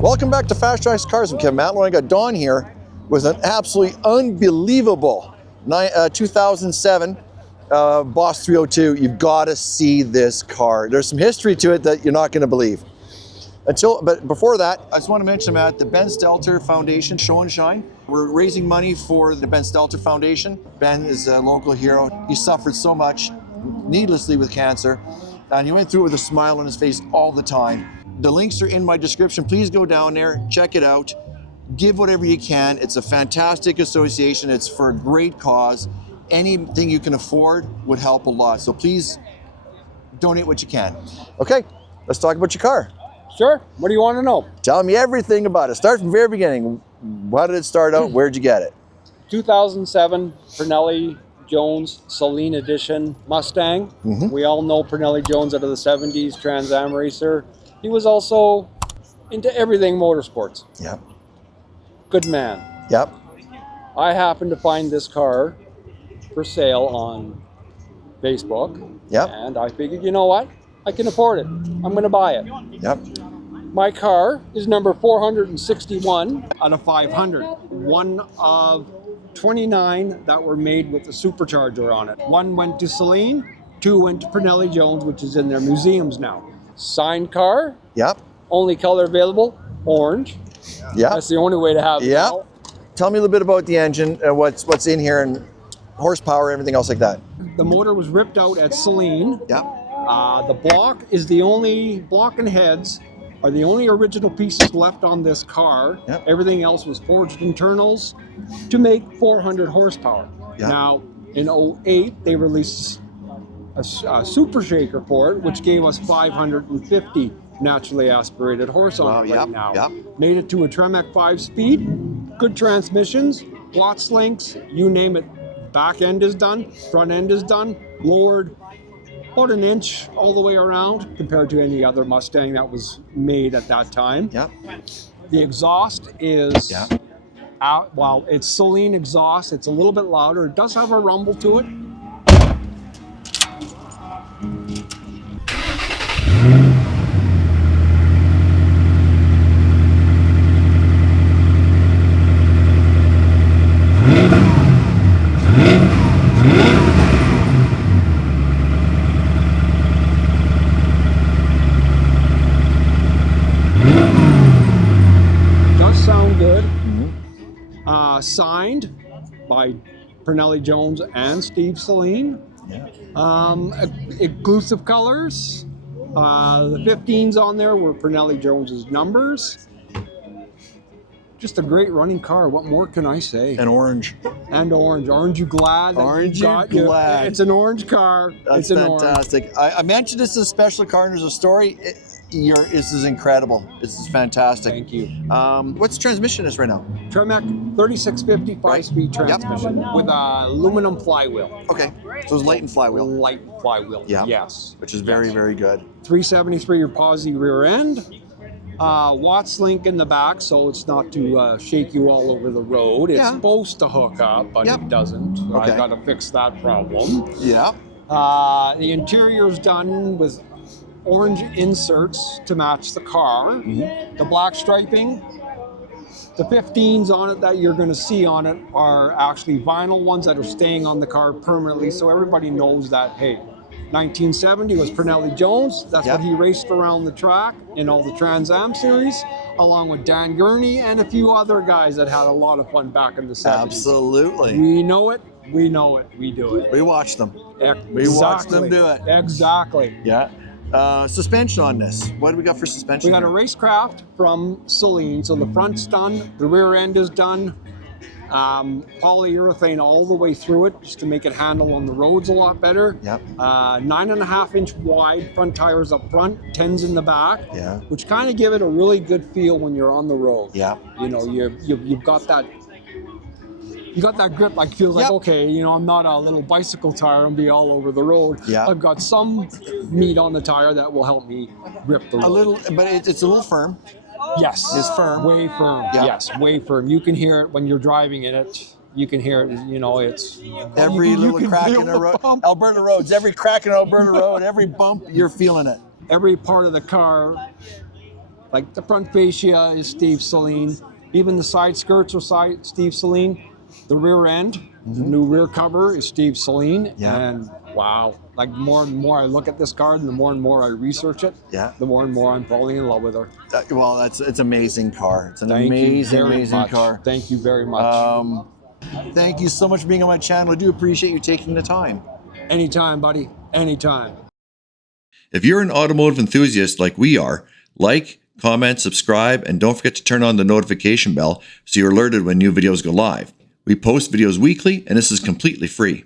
Welcome back to FasTrax Cars. I'm Kevin Matlo. I got Don here with an absolutely unbelievable 2007 BOSS 302. You've got to see this car. There's some history to it that you're not going to believe. But before that, I just want to mention I'm at the Ben Stelter Foundation Show and Shine. We're raising money for the Ben Stelter Foundation. Ben is a local hero. He suffered so much needlessly with cancer, and he went through it with a smile on his face all the time. The links are in my description. Please go down there, check it out, give whatever you can. It's a fantastic association. It's for a great cause. Anything you can afford would help a lot. So please donate what you can. Okay, let's talk about your car. Sure. What do you want to know? Tell me everything about it. Start from the very beginning. How did it start out? Where'd you get it? 2007 Parnelli Jones Saleen Edition Mustang. We all know Parnelli Jones out of the 70s, Trans Am racer. He was also into everything motorsports. Yep. Good man. Yep. I happened to find this car for sale on Facebook. Yep. And I figured, you know what? I can afford it. I'm going to buy it. Yep. My car is number 461 out of 500. One of 29 that were made with the supercharger on it. One went to Saleen, two went to Parnelli Jones, which is in their museums now. Signed car. Yep. Only color available, orange. Yep. That's the only way to have it. Yep. Now. Tell me a little bit about the engine, what's in here, and horsepower, everything else like that. The motor was ripped out at Saleen. Yep. The block is the only, block and heads are the only original pieces left on this car. Yep. Everything else was forged internals to make 400 horsepower. Yep. Now, in 08, they released a super shaker for it, which gave us 550 naturally aspirated horse on it right now. Yep. Made it to a Tremec 5-speed, good transmissions, Watts links, you name it. Back end is done, front end is done, lowered about an inch all the way around compared to any other Mustang that was made at that time. Yep. The exhaust is, Yep. well, it's Saleen exhaust. It's a little bit louder. It does have a rumble to it. Signed by Parnelli Jones and Steve Saleen. Yeah. Exclusive colors. The 15s on there were Parnelli Jones's numbers. Just a great running car. What more can I say? And orange. And orange. Aren't you glad? Aren't you glad? It's an orange car. That's fantastic. I mentioned this as a special car, and there's a story. This is incredible. This is fantastic. Thank you. What's the transmission is right now? Tremec 3650 5-speed transmission with a aluminum flywheel. Okay, so it's light and flywheel. Light flywheel. Yeah. Yes. Which is very, very good. 373 your posi rear end. Watts link in the back, so it's not to shake you all over the road. It's supposed to hook up, but it doesn't. Okay. I got to fix that problem. Yeah. The interior is done with orange inserts to match the car. The black striping. The 15s on it that you're going to see on it are actually vinyl ones that are staying on the car permanently, so everybody knows that, hey, 1970 was Parnelli Jones. That's what he raced around the track in all the Trans Am series, along with Dan Gurney and a few other guys that had a lot of fun back in the 70s. Absolutely. We know it. We know it. We do it. We watch them. Exactly. We watch them do it. Exactly. Yeah. Suspension on this. What do we got for suspension? We got a Racecraft from Saleen. So the front's done, the rear end is done. Polyurethane all the way through it, just to make it handle on the roads a lot better. Yep. 9.5-inch wide front tires up front, 10s in the back. Yeah. Which kind of give it a really good feel when you're on the road. Yeah. You know, you've got that. You got that grip, like feels like, Yep. okay, you know, I'm not a little bicycle tire and be all over the road. Yeah. I've got some meat on the tire that will help me grip the road. A little, but it's a little firm. Yes. It's firm. Way firm. Yeah. Yes, way firm. You can hear it when you're driving in it. You can hear it, you know, it's... Every little can crack feel in a the road. bump. Alberta roads, every crack in Alberta road, every bump, you're feeling it. Every part of the car, like the front fascia is Steve Saleen. Even the side skirts are Steve Saleen. The rear end, the new rear cover is Steve Saleen. Yeah. And wow, like more and more I look at this car and the more and more I research it, Yeah. the more and more I'm falling in love with her. Well, it's an amazing car. It's an Thank you amazing, very amazing much. car. Thank you very much. Thank you so much for being on my channel. I do appreciate you taking the time. Anytime, buddy, anytime. If you're an automotive enthusiast like we are, like, comment, subscribe, and don't forget to turn on the notification bell so you're alerted when new videos go live. We post videos weekly, and this is completely free.